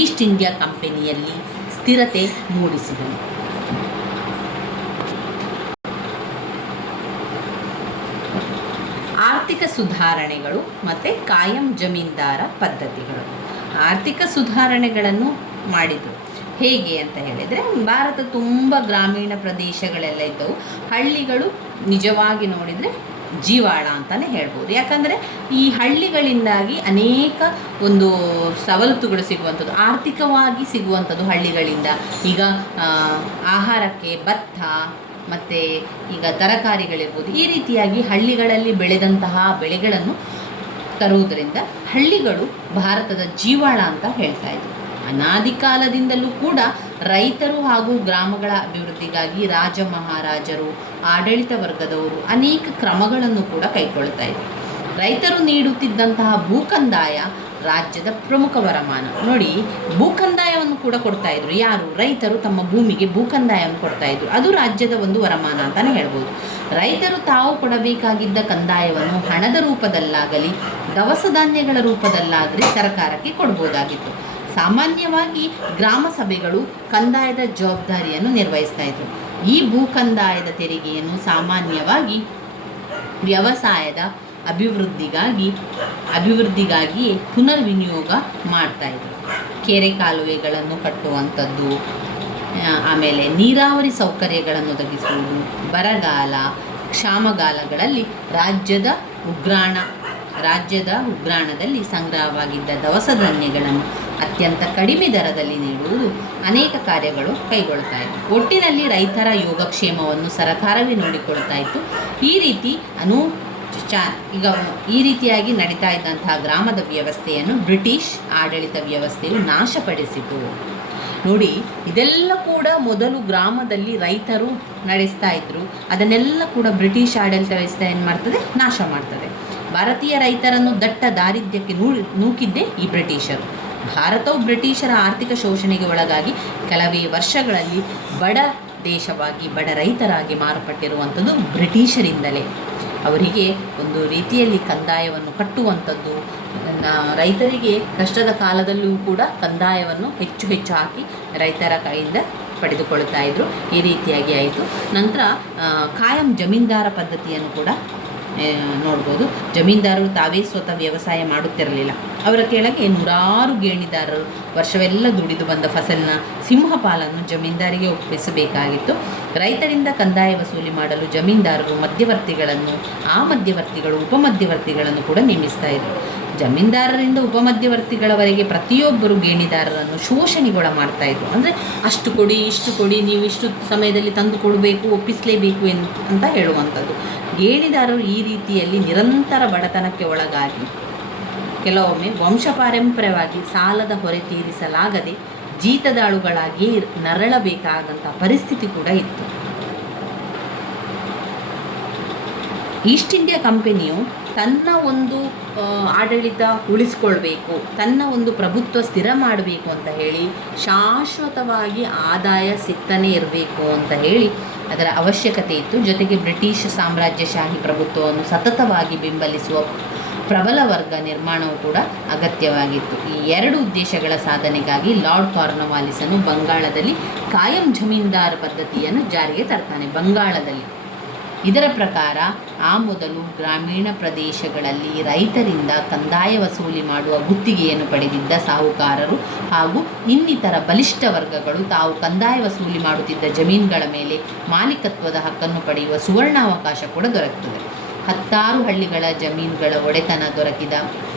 ಈಸ್ಟ್ ಇಂಡಿಯಾ ಕಂಪನಿಯಲ್ಲಿ ಸ್ಥಿರತೆ ಮೂಡಿಸಿದನು. ಆರ್ಥಿಕ ಸುಧಾರಣೆಗಳು ಮತ್ತು ಕಾಯಂ ಜಮೀನ್ದಾರ ಪದ್ಧತಿಗಳು. ಆರ್ಥಿಕ ಸುಧಾರಣೆಗಳನ್ನು ಮಾಡಿದರು. ಹೇಗೆ ಅಂತ ಹೇಳಿದರೆ, ಭಾರತ ತುಂಬ ಗ್ರಾಮೀಣ ಪ್ರದೇಶಗಳೆಲ್ಲ ಇದ್ದವು. ಹಳ್ಳಿಗಳು ನಿಜವಾಗಿ ನೋಡಿದರೆ ಜೀವಾಳ ಅಂತಲೇ ಹೇಳ್ಬೋದು. ಯಾಕಂದರೆ ಈ ಹಳ್ಳಿಗಳಿಂದಾಗಿ ಅನೇಕ ಒಂದು ಸವಲತ್ತುಗಳು ಸಿಗುವಂಥದ್ದು, ಆರ್ಥಿಕವಾಗಿ ಸಿಗುವಂಥದ್ದು ಹಳ್ಳಿಗಳಿಂದ. ಈಗ ಆಹಾರಕ್ಕೆ ಭತ್ತ ಮತ್ತು ಈಗ ತರಕಾರಿಗಳಿರ್ಬೋದು, ಈ ರೀತಿಯಾಗಿ ಹಳ್ಳಿಗಳಲ್ಲಿ ಬೆಳೆದಂತಹ ಬೆಳೆಗಳನ್ನು ತರುವುದರಿಂದ ಹಳ್ಳಿಗಳು ಭಾರತದ ಜೀವಾಳ ಅಂತ ಹೇಳ್ತಾ ಇದ್ರು. ಅನಾದಿ ಕಾಲದಿಂದಲೂ ಕೂಡ ರೈತರು ಹಾಗೂ ಗ್ರಾಮಗಳ ಅಭಿವೃದ್ಧಿಗಾಗಿ ರಾಜ ಮಹಾರಾಜರು, ಆಡಳಿತ ವರ್ಗದವರು ಅನೇಕ ಕ್ರಮಗಳನ್ನು ಕೂಡ ಕೈಗೊಳ್ತಾ ಇದ್ರು. ರೈತರು ನೀಡುತ್ತಿದ್ದಂತಹ ಭೂಕಂದಾಯ ರಾಜ್ಯದ ಪ್ರಮುಖ ವರಮಾನ. ನೋಡಿ, ಭೂಕಂದಾಯವನ್ನು ಕೂಡ ಕೊಡ್ತಾ ಇದ್ರು. ಯಾರು? ರೈತರು ತಮ್ಮ ಭೂಮಿಗೆ ಭೂಕಂದಾಯವನ್ನು ಕೊಡ್ತಾ ಇದ್ರು. ಅದು ರಾಜ್ಯದ ಒಂದು ವರಮಾನ ಅಂತಲೇ ಹೇಳ್ಬೋದು. ರೈತರು ತಾವು ಕೊಡಬೇಕಾಗಿದ್ದ ಕಂದಾಯವನ್ನು ಹಣದ ರೂಪದಲ್ಲಾಗಲಿ ದವಸ ಧಾನ್ಯಗಳ ರೂಪದಲ್ಲಾಗಲಿ ಸರ್ಕಾರಕ್ಕೆ ಕೊಡ್ಬೋದಾಗಿತ್ತು. ಸಾಮಾನ್ಯವಾಗಿ ಗ್ರಾಮ ಸಭೆಗಳು ಕಂದಾಯದ ಜವಾಬ್ದಾರಿಯನ್ನು ನಿರ್ವಹಿಸ್ತಾ ಇದ್ರು. ಈ ಭೂಕಂದಾಯದ ತೆರಿಗೆಯನ್ನು ಸಾಮಾನ್ಯವಾಗಿ ವ್ಯವಸಾಯದ ಅಭಿವೃದ್ಧಿಗಾಗಿಯೇ ಪುನರ್ವಿನಿಯೋಗ ಮಾಡ್ತಾಯಿದ್ರು. ಕೆರೆ ಕಾಲುವೆಗಳನ್ನು ಕಟ್ಟುವಂಥದ್ದು, ಆಮೇಲೆ ನೀರಾವರಿ ಸೌಕರ್ಯಗಳನ್ನು ಒದಗಿಸುವುದು, ಬರಗಾಲ ಕ್ಷಾಮಗಾಲಗಳಲ್ಲಿ ರಾಜ್ಯದ ಉಗ್ರಾಣ ರಾಜ್ಯದ ಉಗ್ರಾಣದಲ್ಲಿ ಸಂಗ್ರಹವಾಗಿದ್ದ ದವಸ ಧಾನ್ಯಗಳನ್ನು ಅತ್ಯಂತ ಕಡಿಮೆ ದರದಲ್ಲಿ ನೀಡುವುದು ಅನೇಕ ಕಾರ್ಯಗಳು ಕೈಗೊಳ್ತಾ ಇತ್ತು. ಒಟ್ಟಿನಲ್ಲಿ ರೈತರ ಯೋಗಕ್ಷೇಮವನ್ನು ಸರಕಾರವೇ ನೋಡಿಕೊಳ್ತಾ ಇತ್ತು. ಈ ರೀತಿ ಈಗ ಈ ರೀತಿಯಾಗಿ ನಡೀತಾ ಇದ್ದಂತಹ ಗ್ರಾಮದ ವ್ಯವಸ್ಥೆಯನ್ನು ಬ್ರಿಟಿಷ್ ಆಡಳಿತ ವ್ಯವಸ್ಥೆಯು ನಾಶಪಡಿಸಿತು. ನೋಡಿ, ಇದೆಲ್ಲ ಕೂಡ ಮೊದಲು ಗ್ರಾಮದಲ್ಲಿ ರೈತರು ನಡೆಸ್ತಾ ಇದ್ದರು. ಅದನ್ನೆಲ್ಲ ಕೂಡ ಬ್ರಿಟಿಷ್ ಆಡಳಿತ ವ್ಯವಸ್ಥೆ ಏನು ಮಾಡ್ತದೆ, ನಾಶ ಮಾಡ್ತದೆ. ಭಾರತೀಯ ರೈತರನ್ನು ದಟ್ಟ ದಾರಿದ್ರ್ಯಕ್ಕೆ ನೂಕಿದ್ದೇ ಈ ಬ್ರಿಟಿಷರು. ಭಾರತವು ಬ್ರಿಟಿಷರ ಆರ್ಥಿಕ ಶೋಷಣೆಗೆ ಒಳಗಾಗಿ ಕೆಲವೇ ವರ್ಷಗಳಲ್ಲಿ ಬಡ ದೇಶವಾಗಿ, ಬಡ ರೈತರಾಗಿ ಮಾರ್ಪಟ್ಟಿರುವಂಥದ್ದು ಬ್ರಿಟಿಷರಿಂದಲೇ. ಅವರಿಗೆ ಒಂದು ರೀತಿಯಲ್ಲಿ ಕಂದಾಯವನ್ನು ಕಟ್ಟುವಂಥದ್ದು, ರೈತರಿಗೆ ಕಷ್ಟದ ಕಾಲದಲ್ಲೂ ಕೂಡ ಕಂದಾಯವನ್ನು ಹೆಚ್ಚು ಹೆಚ್ಚು ಹಾಕಿ ರೈತರ ಕೈಯಿಂದ ಪಡೆದುಕೊಳ್ತಾ ಇದ್ದರು. ಈ ರೀತಿಯಾಗಿ ಆಯಿತು. ನಂತರ ಕಾಯಂ ಜಮೀನ್ದಾರ ಪದ್ಧತಿಯನ್ನು ಕೂಡ ನೋಡ್ಬೋದು. ಜಮೀನ್ದಾರರು ತಾವೇ ಸ್ವತಃ ವ್ಯವಸಾಯ ಮಾಡುತ್ತಿರಲಿಲ್ಲ. ಅವರ ಕೆಳಗೆ ನೂರಾರು ಗೇಣಿದಾರರು ವರ್ಷವೆಲ್ಲ ದುಡಿದು ಬಂದ ಫಸಲಿನ ಸಿಂಹಪಾಲನ್ನು ಜಮೀನ್ದಾರಿಗೆ ಒಪ್ಪಿಸಬೇಕಾಗಿತ್ತು. ರೈತರಿಂದ ಕಂದಾಯ ವಸೂಲಿ ಮಾಡಲು ಜಮೀನ್ದಾರರು ಮಧ್ಯವರ್ತಿಗಳನ್ನು, ಆ ಮಧ್ಯವರ್ತಿಗಳು ಉಪಮಧ್ಯವರ್ತಿಗಳನ್ನು ಕೂಡ ನೇಮಿಸ್ತಾ ಇದ್ದರು. ಜಮೀನ್ದಾರರಿಂದ ಉಪಮಧ್ಯವರ್ತಿಗಳವರೆಗೆ ಪ್ರತಿಯೊಬ್ಬರು ಗೇಣಿದಾರರನ್ನು ಶೋಷಣೆಗೊಳ ಮಾಡ್ತಾಯಿದ್ರು. ಅಂದರೆ ಅಷ್ಟು ಕೊಡಿ, ಇಷ್ಟು ಕೊಡಿ, ನೀವು ಇಷ್ಟು ಸಮಯದಲ್ಲಿ ತಂದು ಕೊಡಬೇಕು, ಒಪ್ಪಿಸಲೇಬೇಕು ಅಂತ ಹೇಳುವಂಥದ್ದು. ಗೇಣಿದಾರರು ಈ ರೀತಿಯಲ್ಲಿ ನಿರಂತರ ಬಡತನಕ್ಕೆ ಒಳಗಾಗಿ ಕೆಲವೊಮ್ಮೆ ವಂಶಪಾರಂಪರ್ಯವಾಗಿ ಸಾಲದ ಹೊರೆ ತೀರಿಸಲಾಗದೆ ಜೀತದಾಳುಗಳಾಗಿಯೇ ನರಳಬೇಕಾದಂಥ ಪರಿಸ್ಥಿತಿ ಕೂಡ ಇತ್ತು. ಈಸ್ಟ್ ಇಂಡಿಯಾ ಕಂಪನಿಯು ತನ್ನ ಒಂದು ಆಡಳಿತ ಉಳಿಸ್ಕೊಳ್ಬೇಕು, ತನ್ನ ಒಂದು ಪ್ರಭುತ್ವ ಸ್ಥಿರ ಮಾಡಬೇಕು ಅಂತ ಹೇಳಿ ಶಾಶ್ವತವಾಗಿ ಆದಾಯ ಸಿಗ್ತಾನೆ ಇರಬೇಕು ಅಂತ ಹೇಳಿ ಅದರ ಅವಶ್ಯಕತೆ ಇತ್ತು. ಜೊತೆಗೆ ಬ್ರಿಟಿಷ್ ಸಾಮ್ರಾಜ್ಯಶಾಹಿ ಪ್ರಭುತ್ವವನ್ನು ಸತತವಾಗಿ ಬೆಂಬಲಿಸುವ ಪ್ರಬಲ ವರ್ಗ ನಿರ್ಮಾಣವೂ ಕೂಡ ಅಗತ್ಯವಾಗಿತ್ತು. ಈ ಎರಡು ಉದ್ದೇಶಗಳ ಸಾಧನೆಗಾಗಿ ಲಾರ್ಡ್ ಕಾರ್ನ್ವಾಲಿಸನು ಬಂಗಾಳದಲ್ಲಿ ಕಾಯಂ ಜಮೀನ್ದಾರ್ ಪದ್ಧತಿಯನ್ನು ಜಾರಿಗೆ ತರ್ತಾನೆ. ಬಂಗಾಳದಲ್ಲಿ ಇದರ ಪ್ರಕಾರ ಆ ಮೊದಲು ಗ್ರಾಮೀಣ ಪ್ರದೇಶಗಳಲ್ಲಿ ರೈತರಿಂದ ಕಂದಾಯ ವಸೂಲಿ ಮಾಡುವ ಗುತ್ತಿಗೆಯನ್ನು ಪಡೆದಿದ್ದ ಸಾಹುಕಾರರು ಹಾಗೂ ಇನ್ನಿತರ ಬಲಿಷ್ಠ ವರ್ಗಗಳು ತಾವು ಕಂದಾಯ ವಸೂಲಿ ಮಾಡುತ್ತಿದ್ದ ಜಮೀನುಗಳ ಮೇಲೆ ಮಾಲೀಕತ್ವದ ಹಕ್ಕನ್ನು ಪಡೆಯುವ ಸುವರ್ಣಾವಕಾಶ ಕೂಡ ದೊರಕುತ್ತದೆ. 10 ಹಳ್ಳಿಗಳ ಜಮೀನುಗಳ ಒಡೆತನ ದೊರಕಿದ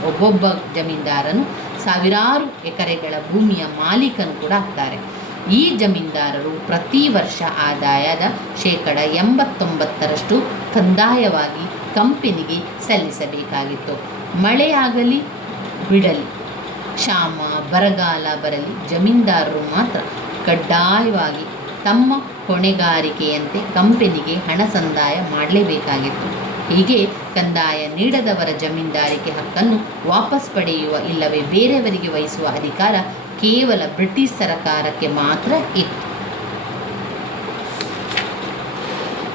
ಒಬ್ಬೊಬ್ಬ ಜಮೀನ್ದಾರನು ಸಾವಿರಾರು ಎಕರೆಗಳ ಭೂಮಿಯ ಮಾಲೀಕನು ಕೂಡ ಆಗ್ತಾರೆ. ಈ ಜಮೀನ್ದಾರರು ಪ್ರತಿ ವರ್ಷ ಆದಾಯದ 89% ಕಂದಾಯವಾಗಿ ಕಂಪನಿಗೆ ಸಲ್ಲಿಸಬೇಕಾಗಿತ್ತು. ಮಳೆಯಾಗಲಿ ಬಿಡಲಿ, ಕ್ಷಾಮ ಬರಗಾಲ ಬರಲಿ, ಜಮೀನ್ದಾರರು ಮಾತ್ರ ಕಡ್ಡಾಯವಾಗಿ ತಮ್ಮ ಹೊಣೆಗಾರಿಕೆಯಂತೆ ಕಂಪನಿಗೆ ಹಣ ಸಂದಾಯ ಮಾಡಲೇಬೇಕಾಗಿತ್ತು. ಹೀಗೆ ಕಂದಾಯ ನೀಡದವರ ಜಮೀನ್ದಾರಿಕೆ ಹಕ್ಕನ್ನು ವಾಪಸ್ ಪಡೆಯುವ ಇಲ್ಲವೇ ಬೇರೆಯವರಿಗೆ ವಹಿಸುವ ಅಧಿಕಾರ ಕೇವಲ ಬ್ರಿಟಿಷ್ ಸರ್ಕಾರಕ್ಕೆ ಮಾತ್ರ ಇತ್ತು.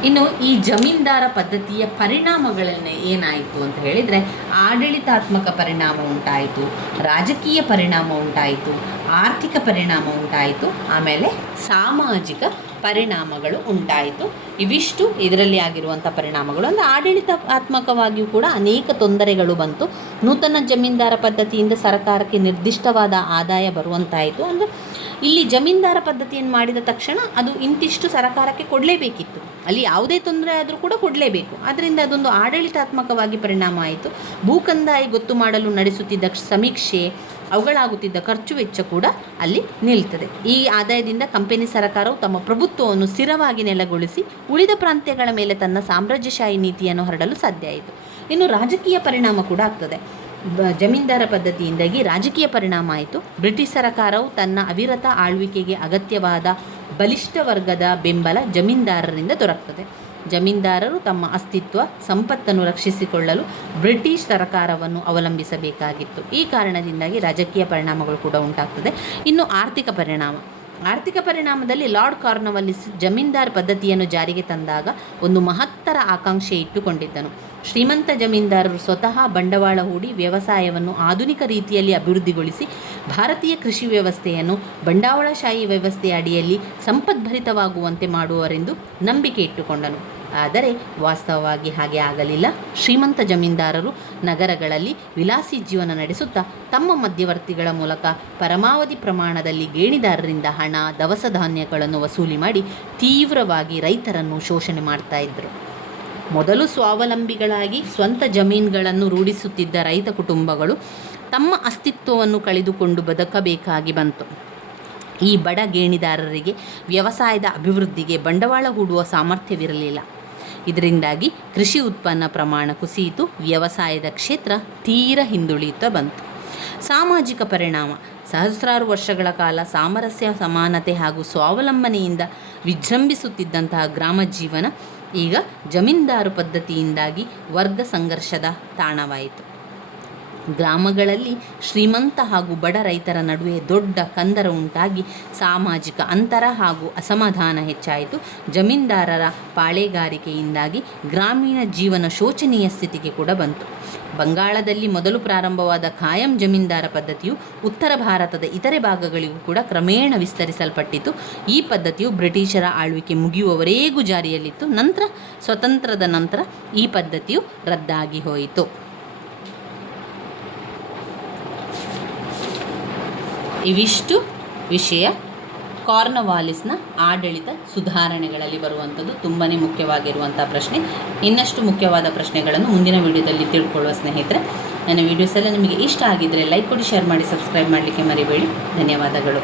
ಇನ್ನು ಈ ಜಮೀನ್ದಾರ ಪದ್ಧತಿಯ ಪರಿಣಾಮಗಳನ್ನು ಏನಾಯಿತು ಅಂತ ಹೇಳಿದರೆ, ಆಡಳಿತಾತ್ಮಕ ಪರಿಣಾಮ ಉಂಟಾಯಿತು, ರಾಜಕೀಯ ಪರಿಣಾಮ ಉಂಟಾಯಿತು, ಆರ್ಥಿಕ ಪರಿಣಾಮ ಉಂಟಾಯಿತು, ಆಮೇಲೆ ಸಾಮಾಜಿಕ ಪರಿಣಾಮಗಳು ಉಂಟಾಯಿತು. ಇವಿಷ್ಟು ಇದರಲ್ಲಿ ಆಗಿರುವಂಥ ಪರಿಣಾಮಗಳು. ಅಂದರೆ ಆಡಳಿತಾತ್ಮಕವಾಗಿಯೂ ಕೂಡ ಅನೇಕ ತೊಂದರೆಗಳು ಬಂತು. ನೂತನ ಜಮೀನ್ದಾರ ಪದ್ಧತಿಯಿಂದ ಸರ್ಕಾರಕ್ಕೆ ನಿರ್ದಿಷ್ಟವಾದ ಆದಾಯ ಬರುವಂತಾಯಿತು. ಅಂದರೆ ಇಲ್ಲಿ ಜಮೀನ್ದಾರ ಪದ್ಧತಿಯನ್ನು ಮಾಡಿದ ತಕ್ಷಣ ಅದು ಇಂತಿಷ್ಟು ಸರ್ಕಾರಕ್ಕೆ ಕೊಡಲೇಬೇಕಿತ್ತು. ಅಲ್ಲಿ ಯಾವುದೇ ತೊಂದರೆ ಆದರೂ ಕೂಡ ಕೊಡಲೇಬೇಕು. ಆದ್ದರಿಂದ ಅದೊಂದು ಆಡಳಿತಾತ್ಮಕವಾಗಿ ಪರಿಣಾಮ ಆಯಿತು. ಭೂಕಂದಾಯ ಗೊತ್ತು ಮಾಡಲು ನಡೆಸುತ್ತಿದ್ದ ಸಮೀಕ್ಷೆ, ಅವುಗಳಾಗುತ್ತಿದ್ದ ಖರ್ಚು ವೆಚ್ಚ ಕೂಡ ಅಲ್ಲಿ ನಿಲ್ತದೆ. ಈ ಆದಾಯದಿಂದ ಕಂಪನಿ ಸರ್ಕಾರವು ತಮ್ಮ ಪ್ರಭುತ್ವವನ್ನು ಸ್ಥಿರವಾಗಿ ನೆಲೆಗೊಳಿಸಿ ಉಳಿದ ಪ್ರಾಂತ್ಯಗಳ ಮೇಲೆ ತನ್ನ ಸಾಮ್ರಾಜ್ಯಶಾಹಿ ನೀತಿಯನ್ನು ಹರಡಲು ಸಾಧ್ಯ ಆಯಿತು. ಇನ್ನು ರಾಜಕೀಯ ಪರಿಣಾಮ ಕೂಡ ಆಗ್ತದೆ. ಜಮೀನ್ದಾರ ಪದ್ಧತಿಯಿಂದಾಗಿ ರಾಜಕೀಯ ಪರಿಣಾಮ ಆಯಿತು. ಬ್ರಿಟಿಷ್ ಸರ್ಕಾರವು ತನ್ನ ಅವಿರತ ಆಳ್ವಿಕೆಗೆ ಅಗತ್ಯವಾದ ಬಲಿಷ್ಠ ವರ್ಗದ ಬೆಂಬಲ ಜಮೀನ್ದಾರರಿಂದ ದೊರಕ್ತದೆ. ಜಮೀನ್ದಾರರು ತಮ್ಮ ಅಸ್ತಿತ್ವ ಸಂಪತ್ತನ್ನು ರಕ್ಷಿಸಿಕೊಳ್ಳಲು ಬ್ರಿಟಿಷ್ ಸರ್ಕಾರವನ್ನು ಅವಲಂಬಿಸಬೇಕಾಗಿತ್ತು. ಈ ಕಾರಣದಿಂದಾಗಿ ರಾಜಕೀಯ ಪರಿಣಾಮಗಳು ಕೂಡ ಉಂಟಾಗ್ತದೆ. ಇನ್ನು ಆರ್ಥಿಕ ಪರಿಣಾಮದಲ್ಲಿ ಲಾರ್ಡ್ ಕಾರ್ನ್ವಾಲಿಸ್ ಜಮೀನ್ದಾರ್ ಪದ್ಧತಿಯನ್ನು ಜಾರಿಗೆ ತಂದಾಗ ಒಂದು ಮಹತ್ತರ ಆಕಾಂಕ್ಷೆ ಇಟ್ಟುಕೊಂಡಿದ್ದನು. ಶ್ರೀಮಂತ ಜಮೀನ್ದಾರರು ಸ್ವತಃ ಬಂಡವಾಳ ಹೂಡಿ ವ್ಯವಸಾಯವನ್ನು ಆಧುನಿಕ ರೀತಿಯಲ್ಲಿ ಅಭಿವೃದ್ಧಿಗೊಳಿಸಿ ಭಾರತೀಯ ಕೃಷಿ ವ್ಯವಸ್ಥೆಯನ್ನು ಬಂಡವಾಳಶಾಹಿ ವ್ಯವಸ್ಥೆಯ ಅಡಿಯಲ್ಲಿ ಸಂಪದ್ಭರಿತವಾಗುವಂತೆ ಮಾಡುವರೆಂದು ನಂಬಿಕೆ ಇಟ್ಟುಕೊಂಡನು. ಆದರೆ ವಾಸ್ತವವಾಗಿ ಹಾಗೆ ಆಗಲಿಲ್ಲ. ಶ್ರೀಮಂತ ಜಮೀನ್ದಾರರು ನಗರಗಳಲ್ಲಿ ವಿಲಾಸಿ ಜೀವನ ನಡೆಸುತ್ತಾ ತಮ್ಮ ಮಧ್ಯವರ್ತಿಗಳ ಮೂಲಕ ಪರಮಾವಧಿ ಪ್ರಮಾಣದಲ್ಲಿ ಗೇಣಿದಾರರಿಂದ ಹಣ, ದವಸ ಧಾನ್ಯಗಳನ್ನು ವಸೂಲಿ ಮಾಡಿ ತೀವ್ರವಾಗಿ ರೈತರನ್ನು ಶೋಷಣೆ ಮಾಡ್ತಾ ಇದ್ದರು. ಮೊದಲು ಸ್ವಾವಲಂಬಿಗಳಾಗಿ ಸ್ವಂತ ಜಮೀನುಗಳನ್ನು ರೂಢಿಸುತ್ತಿದ್ದ ರೈತ ಕುಟುಂಬಗಳು ತಮ್ಮ ಅಸ್ತಿತ್ವವನ್ನು ಕಳೆದುಕೊಂಡು ಬದುಕಬೇಕಾಗಿ ಬಂತು. ಈ ಬಡ ಗೇಣಿದಾರರಿಗೆ ವ್ಯವಸಾಯದ ಅಭಿವೃದ್ಧಿಗೆ ಬಂಡವಾಳ ಹೂಡುವ ಸಾಮರ್ಥ್ಯವಿರಲಿಲ್ಲ. ಇದರಿಂದಾಗಿ ಕೃಷಿ ಉತ್ಪನ್ನ ಪ್ರಮಾಣ ಕುಸಿಯಿತು, ವ್ಯವಸಾಯದ ಕ್ಷೇತ್ರ ತೀರ ಹಿಂದುಳಿಯುತ್ತಾ ಬಂತು. ಸಾಮಾಜಿಕ ಪರಿಣಾಮ: ಸಹಸ್ರಾರು ವರ್ಷಗಳ ಕಾಲ ಸಾಮರಸ್ಯ, ಸಮಾನತೆ ಹಾಗೂ ಸ್ವಾವಲಂಬನೆಯಿಂದ ವಿಜೃಂಭಿಸುತ್ತಿದ್ದಂತಹ ಗ್ರಾಮ ಜೀವನ ಈಗ ಜಮೀನ್ದಾರು ಪದ್ಧತಿಯಿಂದಾಗಿ ವರ್ಗ ಸಂಘರ್ಷದ ತಾಣವಾಯಿತು. ಗ್ರಾಮಗಳಲ್ಲಿ ಶ್ರೀಮಂತ ಹಾಗೂ ಬಡ ರೈತರ ನಡುವೆ ದೊಡ್ಡ ಕಂದರ ಉಂಟಾಗಿ ಸಾಮಾಜಿಕ ಅಂತರ ಹಾಗೂ ಅಸಮಾಧಾನ ಹೆಚ್ಚಾಯಿತು. ಜಮೀನ್ದಾರರ ಪಾಳೆಗಾರಿಕೆಯಿಂದಾಗಿ ಗ್ರಾಮೀಣ ಜೀವನ ಶೋಚನೀಯ ಸ್ಥಿತಿಗೆ ಕೂಡ ಬಂತು. ಬಂಗಾಳದಲ್ಲಿ ಮೊದಲು ಪ್ರಾರಂಭವಾದ ಖಾಯಂ ಜಮೀನ್ದಾರ ಪದ್ಧತಿಯು ಉತ್ತರ ಭಾರತದ ಇತರೆ ಭಾಗಗಳಿಗೂ ಕೂಡ ಕ್ರಮೇಣ ವಿಸ್ತರಿಸಲ್ಪಟ್ಟಿತು. ಈ ಪದ್ಧತಿಯು ಬ್ರಿಟಿಷರ ಆಳ್ವಿಕೆ ಮುಗಿಯುವವರೆಗೂ ಜಾರಿಯಲ್ಲಿತ್ತು. ನಂತರ ಸ್ವತಂತ್ರದ ನಂತರ ಈ ಪದ್ಧತಿಯು ರದ್ದಾಗಿ ಹೋಯಿತು. ಇವಿಷ್ಟು ವಿಷಯ ಕಾರ್ನ್ವಾಲಿಸ್ನ ಆಡಳಿತ ಸುಧಾರಣೆಗಳಲ್ಲಿ ಬರುವಂಥದ್ದು ತುಂಬಾ ಮುಖ್ಯವಾಗಿರುವಂಥ ಪ್ರಶ್ನೆ. ಇನ್ನಷ್ಟು ಮುಖ್ಯವಾದ ಪ್ರಶ್ನೆಗಳನ್ನು ಮುಂದಿನ ವಿಡಿಯೋದಲ್ಲಿ ತಿಳ್ಕೊಳ್ಳುವ ಸ್ನೇಹಿತರೆ. ನನ್ನ ವೀಡಿಯೋಸ್ ಎಲ್ಲ ನಿಮಗೆ ಇಷ್ಟ ಆಗಿದ್ದರೆ ಲೈಕ್ ಕೊಡಿ, ಶೇರ್ ಮಾಡಿ, ಸಬ್ಸ್ಕ್ರೈಬ್ ಮಾಡಲಿಕ್ಕೆ ಮರಿಬೇಡಿ. ಧನ್ಯವಾದಗಳು.